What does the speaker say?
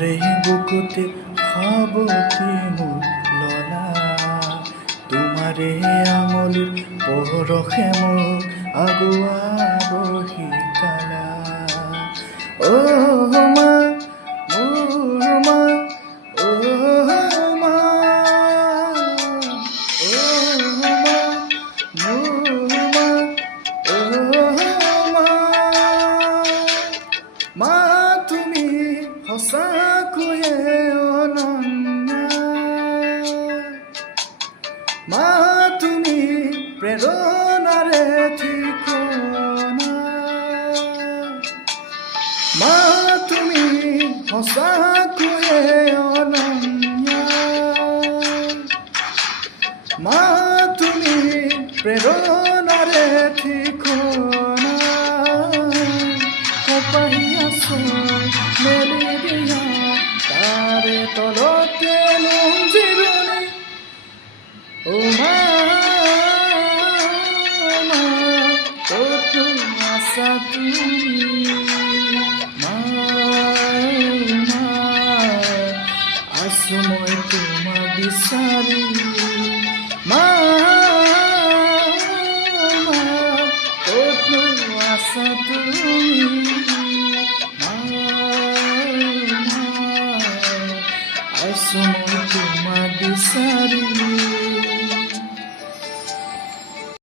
তোমাৰে বুকুতে সাৱটি মোক ললা, তোমাৰে আঙুলিৰ পৰশে মোক আগুৱাব শিকালা। অ' মা, মোৰ মা, অ' মা, অ' মা, মোৰ মা, অ' মা। মা তুমি সঁচাকৈয়ে অনন্য, মা তুমি প্ৰেৰণাৰে ঠিকনা, মা তুমি সঁচাকৈয়ে অনন্য, মা তুমি প্ৰেৰণাৰে ঠিকনা। কপাহী আছোঁ মেলি দিয়া তাৰে তলতে লম জিৰণি। অ' মা, মা ক'তনো আছা তুমি? মা, মা আছোঁ মই তোমাক বিচাৰি। মা, মা ক'তনো আছা তুমি? মা, মা আছোঁ মই তোমাক বিচাৰি।